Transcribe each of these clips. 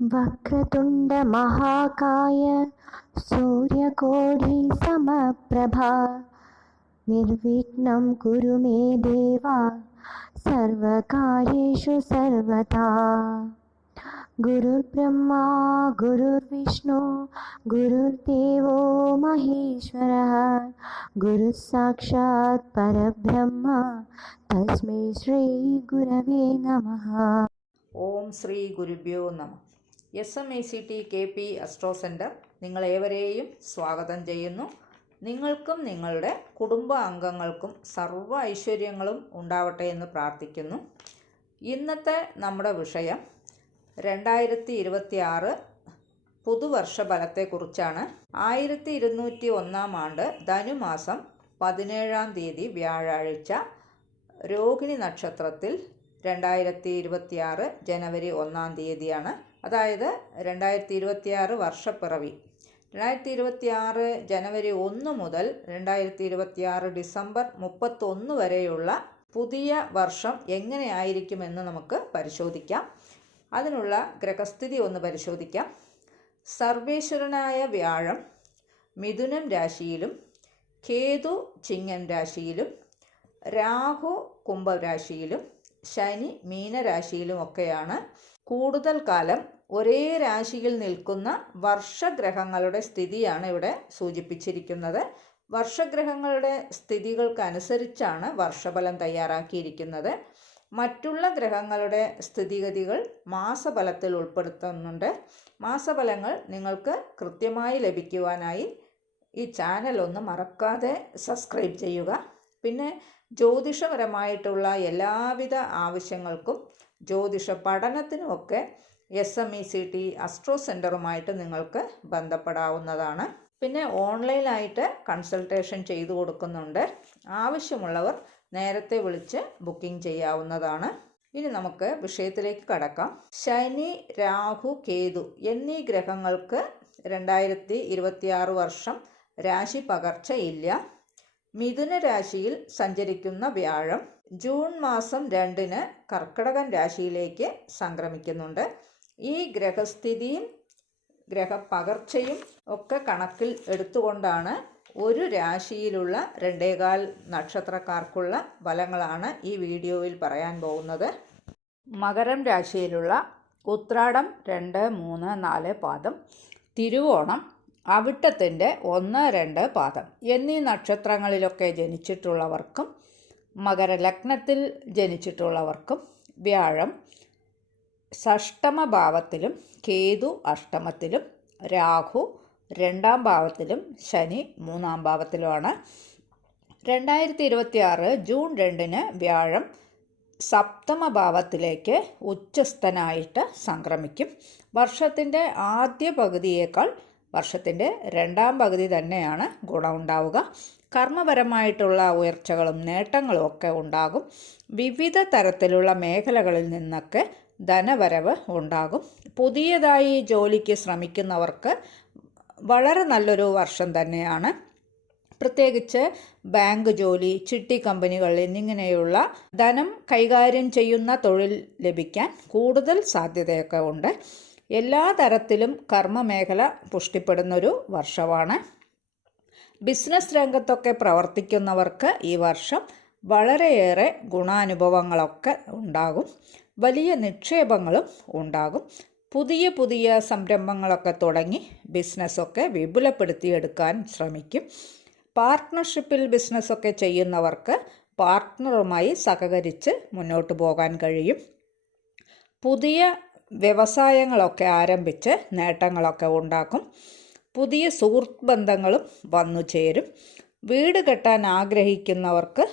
वक्रतुंड महाकाय सूर्यकोटि समप्रभा निर्विघ्नं कुरु मे देवा सर्वकार्येषु सर्वदा। गुरुर्ब्रह्मा गुरुर्विष्णु गुरुर्देवो महेश्वरः गुरुः साक्षात् परब्रह्म तस्मै श्री गुरवे नमः। ഓം ശ്രീ ഗുരുഭ്യോ നമ. SMACT KP അസ്ട്രോ സെൻറ്റർ നിങ്ങളേവരെയും സ്വാഗതം ചെയ്യുന്നു. നിങ്ങൾക്കും നിങ്ങളുടെ കുടുംബ അംഗങ്ങൾക്കും സർവ്വ ഐശ്വര്യങ്ങളും ഉണ്ടാവട്ടെ എന്ന് പ്രാർത്ഥിക്കുന്നു. ഇന്നത്തെ നമ്മുടെ വിഷയം 2026 പുതുവർഷ ഫലത്തെക്കുറിച്ചാണ്. 1201 ആണ്ട് ധനുമാസം 17-ാം തീയതി വ്യാഴാഴ്ച രോഹിണി നക്ഷത്രത്തിൽ 2026 ജനുവരി 1-ാം തീയതിയാണ്. അതായത് 2026 വർഷപ്പിറവി. 2026 ജനുവരി 1 മുതൽ 2026 ഡിസംബർ 31 വരെയുള്ള പുതിയ വർഷം എങ്ങനെയായിരിക്കുമെന്ന് നമുക്ക് പരിശോധിക്കാം. അതിനുള്ള ഗ്രഹസ്ഥിതി ഒന്ന് പരിശോധിക്കാം. സർവേശ്വരനായ വ്യാഴം മിഥുനം രാശിയിലും കേതു ചിങ്ങം രാശിയിലും രാഹു കുംഭരാശിയിലും ശനി മീനരാശിയിലുമൊക്കെയാണ്. കൂടുതൽ കാലം ഒരേ രാശിയിൽ നിൽക്കുന്ന വർഷഗ്രഹങ്ങളുടെ സ്ഥിതിയാണ് ഇവിടെ സൂചിപ്പിച്ചിരിക്കുന്നത്. വർഷഗ്രഹങ്ങളുടെ സ്ഥിതികൾക്കനുസരിച്ചാണ് വർഷഫലം തയ്യാറാക്കിയിരിക്കുന്നത്. മറ്റുള്ള ഗ്രഹങ്ങളുടെ സ്ഥിതിഗതികൾ മാസഫലത്തിൽ ഉൾപ്പെടുത്തുന്നുണ്ട്. മാസഫലങ്ങൾ നിങ്ങൾക്ക് കൃത്യമായി ലഭിക്കുവാനായി ഈ ചാനൽ ഒന്ന് മറക്കാതെ സബ്സ്ക്രൈബ് ചെയ്യുക. പിന്നെ ജ്യോതിഷപരമായിട്ടുള്ള എല്ലാവിധ ആവശ്യങ്ങൾക്കും ജ്യോതിഷ പഠനത്തിനുമൊക്കെ SMACT അസ്ട്രോ സെൻറ്ററുമായിട്ട് നിങ്ങൾക്ക് ബന്ധപ്പെടാവുന്നതാണ്. പിന്നെ ഓൺലൈനായിട്ട് കൺസൾട്ടേഷൻ ചെയ്തു കൊടുക്കുന്നുണ്ട്. ആവശ്യമുള്ളവർ നേരത്തെ വിളിച്ച് ബുക്കിംഗ് ചെയ്യാവുന്നതാണ്. ഇനി നമുക്ക് വിഷയത്തിലേക്ക് കടക്കാം. ശനി രാഹു കേതു എന്നീ ഗ്രഹങ്ങൾക്ക് 2026 വർഷം രാശി പകർച്ചയില്ല. മിഥുന രാശിയിൽ സഞ്ചരിക്കുന്ന വ്യാഴം ജൂൺ മാസം 2-ന് കർക്കിടകൻ രാശിയിലേക്ക് സംക്രമിക്കുന്നുണ്ട്. ഈ ഗ്രഹസ്ഥിതിയും ഗ്രഹപകർച്ചയും ഒക്കെ കണക്കിൽ എടുത്തുകൊണ്ടാണ് ഒരു രാശിയിലുള്ള 2.25 നക്ഷത്രക്കാർക്കുള്ള ഫലങ്ങളാണ് ഈ വീഡിയോയിൽ പറയാൻ പോകുന്നത്. മകരം രാശിയിലുള്ള ഉത്രാടം 2, 3, 4 പാദം, തിരുവോണം അവിട്ടത്തിൻ്റെ 1, 2 പാദം എന്നീ നക്ഷത്രങ്ങളിലൊക്കെ ജനിച്ചിട്ടുള്ളവർക്കും മകരലഗ്നത്തിൽ ജനിച്ചിട്ടുള്ളവർക്കും വ്യാഴം ഷഷ്ടമ ഭാവത്തിലും കേതു അഷ്ടമത്തിലും രാഹു 2-ാം ഭാവത്തിലും ശനി 3-ാം ഭാവത്തിലുമാണ്. 2026 ജൂൺ 2-ന് വ്യാഴം സപ്തമ ഭാവത്തിലേക്ക് ഉച്ചസ്ഥനായിട്ട് സംക്രമിക്കും. വർഷത്തിൻ്റെ ആദ്യ പകുതിയേക്കാൾ വർഷത്തിൻ്റെ 2-ാം പകുതി തന്നെയാണ് ഗുണമുണ്ടാവുക. കർമ്മപരമായിട്ടുള്ള ഉയർച്ചകളും നേട്ടങ്ങളും ഒക്കെ ഉണ്ടാകും. വിവിധ തരത്തിലുള്ള മേഖലകളിൽ നിന്നൊക്കെ ധനവരവ് ഉണ്ടാകും. പുതിയതായി ജോലിക്ക് ശ്രമിക്കുന്നവർക്ക് വളരെ നല്ലൊരു വർഷം തന്നെയാണ്. പ്രത്യേകിച്ച് ബാങ്ക് ജോലി, ചിട്ടി കമ്പനികൾ എന്നിങ്ങനെയുള്ള ധനം കൈകാര്യം ചെയ്യുന്ന തൊഴിൽ ലഭിക്കാൻ കൂടുതൽ സാധ്യതയൊക്കെ ഉണ്ട്. എല്ലാ തരത്തിലും കർമ്മമേഖല പുഷ്ടിപ്പെടുന്നൊരു വർഷമാണ്. ബിസിനസ് രംഗത്തൊക്കെ പ്രവർത്തിക്കുന്നവർക്ക് ഈ വർഷം വളരെയേറെ ഗുണാനുഭവങ്ങളൊക്കെ ഉണ്ടാകും. വലിയ നിക്ഷേപങ്ങളും ഉണ്ടാകും. പുതിയ പുതിയ സംരംഭങ്ങളൊക്കെ തുടങ്ങി ബിസിനസ്സൊക്കെ വിപുലപ്പെടുത്തിയെടുക്കാൻ ശ്രമിക്കും. പാർട്ട്ണർഷിപ്പിൽ ബിസിനസ്സൊക്കെ ചെയ്യുന്നവർക്ക് പാർട്ട്ണറുമായി സഹകരിച്ച് മുന്നോട്ട് പോകാൻ കഴിയും. പുതിയ വ്യവസായങ്ങളൊക്കെ ആരംഭിച്ച് നേട്ടങ്ങളൊക്കെ ഉണ്ടാക്കും. പുതിയ സുഹൃത്ത് ബന്ധങ്ങളും വന്നു ചേരും. വീട് കെട്ടാൻ ആഗ്രഹിക്കുന്നവർക്ക്,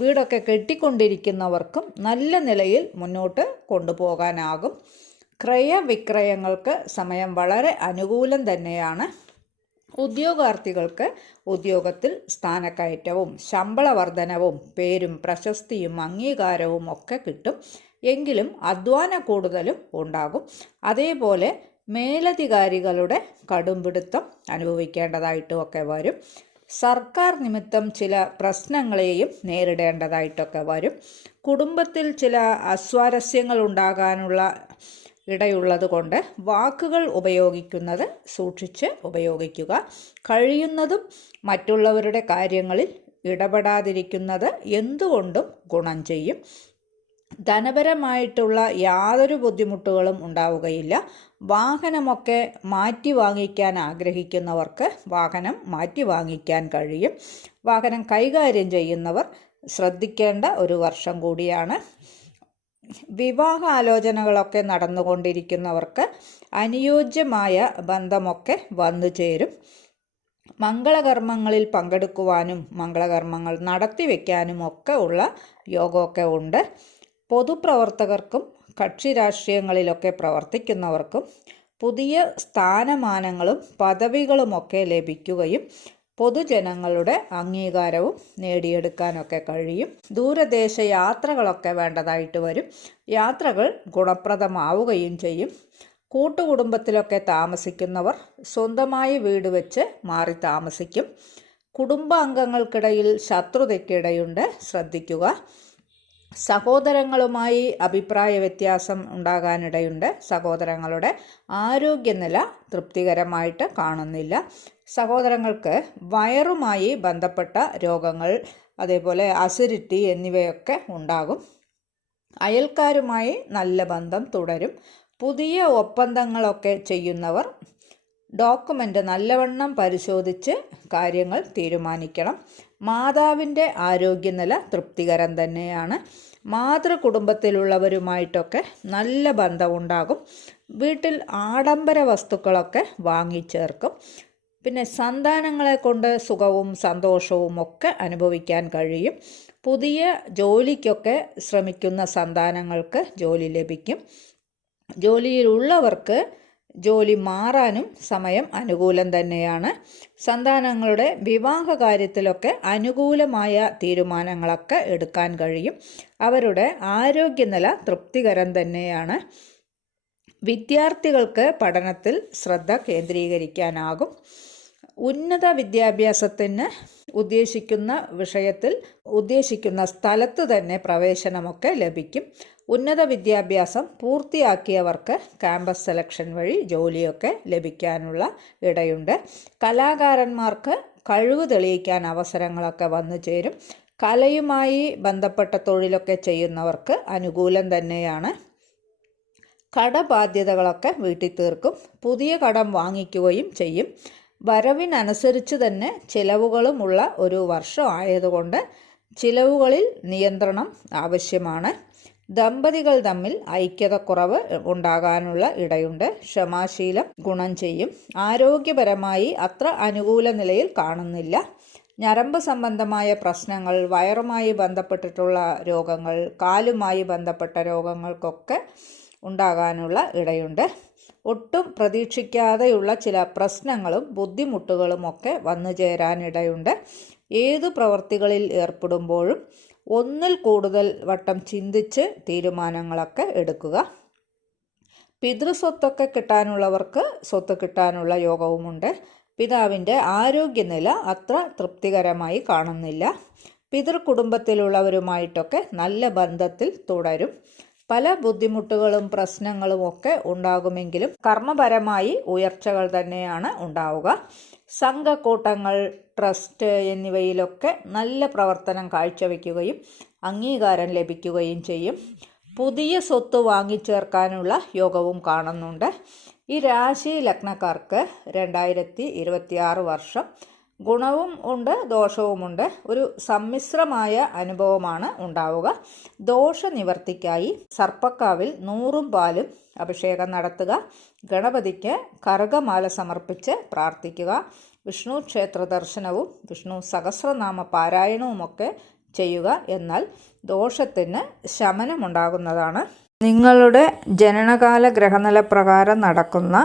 വീടൊക്കെ കെട്ടിക്കൊണ്ടിരിക്കുന്നവർക്കും നല്ല നിലയിൽ മുന്നോട്ട് കൊണ്ടുപോകാനാകും. ക്രയവിക്രയങ്ങൾക്ക് സമയം വളരെ അനുകൂലം തന്നെയാണ്. ഉദ്യോഗാർത്ഥികൾക്ക് ഉദ്യോഗത്തിൽ സ്ഥാനക്കയറ്റവും ശമ്പള വർധനവും പേരും പ്രശസ്തിയും അംഗീകാരവും ഒക്കെ കിട്ടും. എങ്കിലും അധ്വാന കൂടുതലും ഉണ്ടാകും. അതേപോലെ മേലധികാരികളുടെ കടുംപിടുത്തം അനുഭവിക്കേണ്ടതായിട്ടുമൊക്കെ വരും. സർക്കാർ നിമിത്തം ചില പ്രശ്നങ്ങളെയും നേരിടേണ്ടതായിട്ടൊക്കെ വരും. കുടുംബത്തിൽ ചില അസ്വാരസ്യങ്ങൾ ഉണ്ടാകാനുള്ള ഇടയുള്ളത് കൊണ്ട് വാക്കുകൾ ഉപയോഗിക്കുന്നത് സൂക്ഷിച്ച് ഉപയോഗിക്കുക. കഴിയുന്നതും മറ്റുള്ളവരുടെ കാര്യങ്ങളിൽ ഇടപെടാതിരിക്കുന്നത് എന്തുകൊണ്ടും ഗുണം ചെയ്യും. ധനപരമായിട്ടുള്ള യാതൊരു ബുദ്ധിമുട്ടുകളും ഉണ്ടാവുകയില്ല. വാഹനമൊക്കെ മാറ്റി വാങ്ങിക്കാൻ ആഗ്രഹിക്കുന്നവർക്ക് വാഹനം മാറ്റി വാങ്ങിക്കാൻ കഴിയും. വാഹനം കൈകാര്യം ചെയ്യുന്നവർ ശ്രദ്ധിക്കേണ്ട ഒരു വർഷം കൂടിയാണ്. വിവാഹാലോചനകളൊക്കെ നടന്നുകൊണ്ടിരിക്കുന്നവർക്ക് അനുയോജ്യമായ ബന്ധമൊക്കെ വന്നു ചേരും. മംഗളകർമ്മങ്ങളിൽ പങ്കെടുക്കുവാനും മംഗളകർമ്മങ്ങൾ നടത്തിവെക്കാനും ഒക്കെ ഉള്ള യോഗമൊക്കെ ഉണ്ട്. പൊതുപ്രവർത്തകർക്കും കക്ഷി രാഷ്ട്രീയങ്ങളിലൊക്കെ പ്രവർത്തിക്കുന്നവർക്കും പുതിയ സ്ഥാനമാനങ്ങളും പദവികളുമൊക്കെ ലഭിക്കുകയും പൊതുജനങ്ങളുടെ അംഗീകാരവും നേടിയെടുക്കാനൊക്കെ കഴിയും. ദൂരദേശ യാത്രകളൊക്കെ വേണ്ടതായിട്ട് വരും. യാത്രകൾ ഗുണപ്രദമാവുകയും ചെയ്യും. കൂട്ടുകുടുംബത്തിലൊക്കെ താമസിക്കുന്നവർ സ്വന്തമായി വീട് വെച്ച് മാറി താമസിക്കും. കുടുംബാംഗങ്ങൾക്കിടയിൽ ശത്രുതയ്ക്കിടയുണ്ട്, ശ്രദ്ധിക്കുക. സഹോദരങ്ങളുമായി അഭിപ്രായ വ്യത്യാസം ഉണ്ടാകാനിടയുണ്ട്. സഹോദരങ്ങളുടെ ആരോഗ്യനില തൃപ്തികരമായിട്ട് കാണുന്നില്ല. സഹോദരങ്ങൾക്ക് വയറുമായി ബന്ധപ്പെട്ട രോഗങ്ങൾ, അതേപോലെ അസിഡിറ്റി എന്നിവയൊക്കെ ഉണ്ടാകും. അയൽക്കാരുമായി നല്ല ബന്ധം തുടരും. പുതിയ ഒപ്പന്തങ്ങളൊക്കെ ചെയ്യുന്നവർ ഡോക്യുമെൻ്റ് നല്ലവണ്ണം പരിശോധിച്ച് കാര്യങ്ങൾ തീരുമാനിക്കണം. മാതാവിൻ്റെ ആരോഗ്യനില തൃപ്തികരം തന്നെയാണ്. മാതൃകുടുംബത്തിലുള്ളവരുമായിട്ടൊക്കെ നല്ല ബന്ധമുണ്ടാകും. വീട്ടിൽ ആഡംബര വസ്തുക്കളൊക്കെ വാങ്ങിച്ചേർക്കും. പിന്നെ സന്താനങ്ങളെ കൊണ്ട് സുഖവും സന്തോഷവും ഒക്കെ അനുഭവിക്കാൻ കഴിയും. പുതിയ ജോലിക്കൊക്കെ ശ്രമിക്കുന്ന സന്താനങ്ങൾക്ക് ജോലി ലഭിക്കും. ജോലിയിലുള്ളവർക്ക് ജോലി മാറാനും സമയം അനുകൂലം തന്നെയാണ്. സന്താനങ്ങളുടെ വിവാഹ കാര്യത്തിലൊക്കെ അനുകൂലമായ തീരുമാനങ്ങളൊക്കെ എടുക്കാൻ കഴിയും. അവരുടെ ആരോഗ്യനില തൃപ്തികരം തന്നെയാണ്. വിദ്യാർത്ഥികൾക്ക് പഠനത്തിൽ ശ്രദ്ധ കേന്ദ്രീകരിക്കാനാകും. ഉന്നത വിദ്യാഭ്യാസത്തിന് ഉദ്ദേശിക്കുന്ന വിഷയത്തിൽ ഉദ്ദേശിക്കുന്ന സ്ഥലത്ത് തന്നെ പ്രവേശനമൊക്കെ ലഭിക്കും. ഉന്നത വിദ്യാഭ്യാസം പൂർത്തിയാക്കിയവർക്ക് ക്യാമ്പസ് സെലക്ഷൻ വഴി ജോലിയൊക്കെ ലഭിക്കാനുള്ള ഇടയുണ്ട്. കലാകാരന്മാർക്ക് കഴിവ് തെളിയിക്കാൻ അവസരങ്ങളൊക്കെ വന്നു ചേരും. കലയുമായി ബന്ധപ്പെട്ട തൊഴിലൊക്കെ ചെയ്യുന്നവർക്ക് അനുകൂലം തന്നെയാണ്. കടബാധ്യതകളൊക്കെ വീട്ടി തീർക്കും. പുതിയ കടം വാങ്ങിക്കുകയും ചെയ്യും. വരവിനനുസരിച്ച് തന്നെ ചിലവുകളുമുള്ള ഒരു വർഷം ആയതുകൊണ്ട് ചിലവുകളിൽ നിയന്ത്രണം ആവശ്യമാണ്. ദമ്പതികൾ തമ്മിൽ ഐക്യതക്കുറവ് ഉണ്ടാകാനുള്ള ഇടയുണ്ട്. ക്ഷമാശീലം ഗുണം ചെയ്യും. ആരോഗ്യപരമായി അത്ര അനുകൂല നിലയിൽ കാണുന്നില്ല. ഞരമ്പ് സംബന്ധമായ പ്രശ്നങ്ങൾ, വയറുമായി ബന്ധപ്പെട്ടിട്ടുള്ള രോഗങ്ങൾ, കാലുമായി ബന്ധപ്പെട്ട രോഗങ്ങൾക്കൊക്കെ ഉണ്ടാകാനുള്ള ഇടയുണ്ട്. ഒട്ടും പ്രതീക്ഷിക്കാതെയുള്ള ചില പ്രശ്നങ്ങളും ബുദ്ധിമുട്ടുകളുമൊക്കെ വന്നു ചേരാനിടയുണ്ട്. ഏതു പ്രവൃത്തികളിൽ ഏർപ്പെടുമ്പോഴും ഒന്നിൽ കൂടുതൽ വട്ടം ചിന്തിച്ച് തീരുമാനങ്ങളൊക്കെ എടുക്കുക. പിതൃസ്വത്തൊക്കെ കിട്ടാനുള്ളവർക്ക് സ്വത്ത് കിട്ടാനുള്ള യോഗവുമുണ്ട്. പിതാവിൻ്റെ ആരോഗ്യനില അത്ര തൃപ്തികരമായി കാണുന്നില്ല. പിതൃകുടുംബത്തിലുള്ളവരുമായിട്ടൊക്കെ നല്ല ബന്ധത്തിൽ തുടരും. പല ബുദ്ധിമുട്ടുകളും പ്രശ്നങ്ങളും ഒക്കെ ഉണ്ടാകുമെങ്കിലും കർമ്മപരമായി ഉയർച്ചകൾ തന്നെയാണ് ഉണ്ടാവുക. സംഘക്കൂട്ടങ്ങൾ, ട്രസ്റ്റ് എന്നിവയിലൊക്കെ നല്ല പ്രവർത്തനം കാഴ്ചവെക്കുകയും അംഗീകാരം ലഭിക്കുകയും ചെയ്യും. പുതിയ സ്വത്ത് വാങ്ങിച്ചേർക്കാനുള്ള യോഗവും കാണുന്നുണ്ട്. ഈ രാശി ലഗ്നക്കാർക്ക് 2026 വർഷം ഗുണവും ഉണ്ട്, ദോഷവുമുണ്ട്. ഒരു സമ്മിശ്രമായ അനുഭവമാണ് ഉണ്ടാവുക. ദോഷനിവർത്തിക്കായി സർപ്പക്കാവിൽ 100 പാലും അഭിഷേകം നടത്തുക. ഗണപതിക്ക് കറുകമാല സമർപ്പിച്ച് പ്രാർത്ഥിക്കുക. വിഷ്ണു ക്ഷേത്ര ദർശനവും വിഷ്ണു സഹസ്രനാമ പാരായണവുമൊക്കെ ചെയ്യുക. എന്നാൽ ദോഷത്തിന് ശമനമുണ്ടാകുന്നതാണ്. നിങ്ങളുടെ ജനനകാല ഗ്രഹനില പ്രകാരം നടക്കുന്ന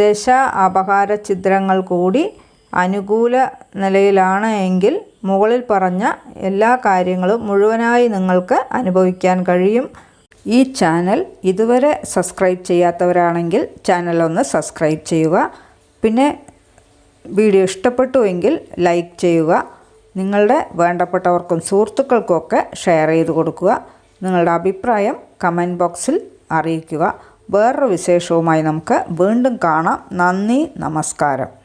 ദശ അപഹാര ഛിദ്രങ്ങൾ കൂടി അനുകൂല നിലയിലാണ് എങ്കിൽ മുകളിൽ പറഞ്ഞ എല്ലാ കാര്യങ്ങളും മുഴുവനായി നിങ്ങൾക്ക് അനുഭവിക്കാൻ കഴിയും. ഈ ചാനൽ ഇതുവരെ സബ്സ്ക്രൈബ് ചെയ്യാത്തവരാണെങ്കിൽ ചാനൽ ഒന്ന് സബ്സ്ക്രൈബ് ചെയ്യുക. പിന്നെ വീഡിയോ ഇഷ്ടപ്പെട്ടുവെങ്കിൽ ലൈക്ക് ചെയ്യുക. നിങ്ങളുടെ വേണ്ടപ്പെട്ടവർക്കും സുഹൃത്തുക്കൾക്കുമൊക്കെ ഷെയർ ചെയ്ത് കൊടുക്കുക. നിങ്ങളുടെ അഭിപ്രായം കമൻറ്റ് ബോക്സിൽ അറിയിക്കുക. വേറൊരു വിശേഷവുമായി നമുക്ക് വീണ്ടും കാണാം. നന്ദി, നമസ്കാരം.